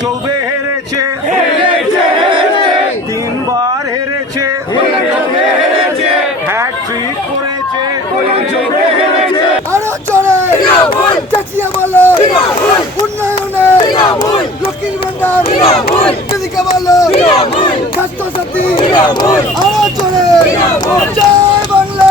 চৌবে হেরেছে। তিনবার হেরেছে। হ্যাট্রিক করেছে। আরও চলে চেঁচিয়ে বলো। উন্নয়নে। লক্ষ্মীর ভান্ডার। এদিকে বলো। স্বাস্থ্য সাথী আরও চলে জয় বাংলা।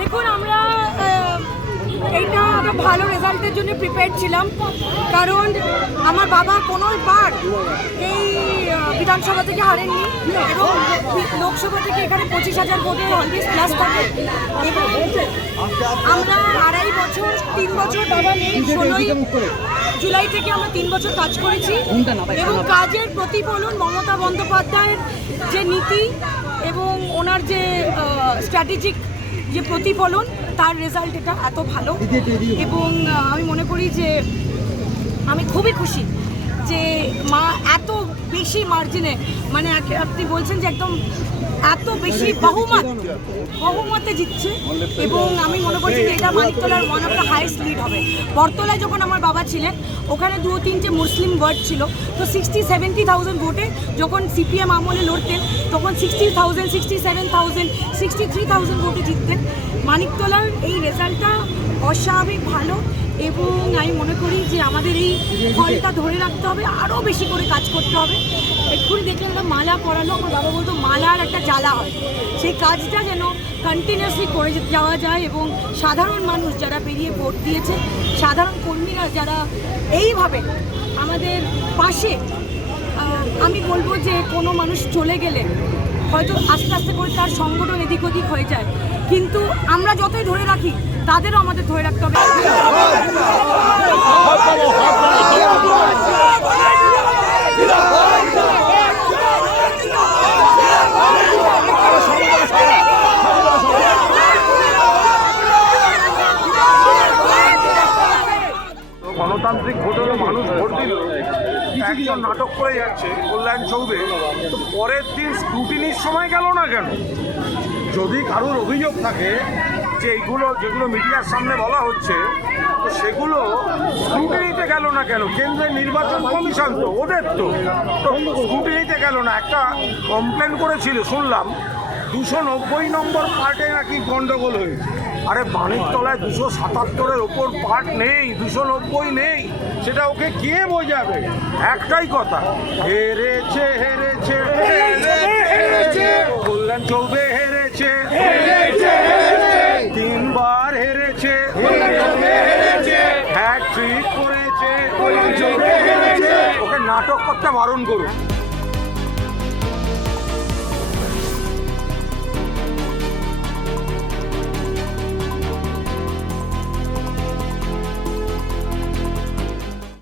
দেখুন, আমরা এইটা একটা ভালো রেজাল্টের জন্য প্রিপেয়ার ছিলাম। কারণ আমার বাবা কোনো বার এই বিধানসভা থেকে হারেননি এবং লোকসভা থেকে এখানে পঁচিশ হাজার ভোটে অলওয়েজ প্লাস থাকে। এবং আমরা আড়াই বছর, তিন বছর বাবা নেই, ষোলোই জুলাই থেকে আমরা তিন বছর কাজ করেছি। এবং কাজের প্রতিফলন মমতা বন্দ্যোপাধ্যায়ের যে নীতি এবং ওনার যে স্ট্র্যাটেজিক যে প্রতিফলন তার রেজাল্ট এটা এত ভালো। এবং আমি মনে করি যে আমি খুবই খুশি যে মা এত বেশি মার্জিনে মানে আপনি বলছেন যে একদম এত বেশি বহুমত, বহুমতে জিতছে। এবং আমি মনে করছি যে এটা মানিকতলার one of the highest lead হবে। বরতলায় যখন আমার বাবা ছিলেন, ওখানে দু তিনটে মুসলিম ওয়ার্ড ছিল, তো সিক্সটি সেভেন্টি থাউজেন্ড ভোটে যখন সিপিএম আমলে লড়তেন, তখন sixty thousand sixty seven thousand sixty three thousand ভোটে জিততেন। মানিকতলার এই রেজাল্টটা অস্বাভাবিক ভালো এবং আমি মনে করি যে আমাদের এই ফলটা ধরে রাখতে হবে আরও বেশি। করে কাজ করতে হবে। এক্ষুনি দেখলাম একটা মালা পরালো আমার বাবা বলতো মালার একটা জ্বালা হয়। সেই কাজটা যেন কন্টিনিউসলি করে যাওয়া যায় এবং সাধারণ মানুষ যারা বেরিয়ে ভোট দিয়েছে, সাধারণ কর্মীরা যারা এইভাবে আমাদের পাশে আমি বলব যে কোনো মানুষ চলে গেলে হয়তো আস্তে আস্তে করে তার সংগঠন এদিক ওদিক হয়ে যায়। কিন্তু আমরা যতই ধরে রাখি, তাদেরও আমাদের ধরে রাখতে হবে। একজন নাটক করে যাচ্ছে কল্যাণ চৌবে পরের দিন স্ক্রুটিনির সময় গেল না কেন? যদি কারোর অভিযোগ থাকে যে এইগুলো যেগুলো মিডিয়ার সামনে বলা হচ্ছে তো সেগুলো স্ক্রুটিনিতে গেল না কেন? কেন্দ্রের নির্বাচন কমিশন তো ওদের তো। তো স্ক্রুটিনিতে গেল না। একটা কমপ্লেন করেছিল শুনলাম দুশো নব্বই নম্বর পার্টে নাকি গন্ডগোল হয়েছে। আরে মানিকতলায় দুশো সাতাত্তরের ওপর পার্ট নেই দুশো নব্বই নেই। সেটা ওকে কে বোঝাবে? একটাই কথা হেরেছে হেরেছে হেরেছে কল্যাণ চৌবে হেরেছে। তিনবার হেরেছে। হ্যাট্রিক করেছে। ওকে নাটক করতে বারণ করুন।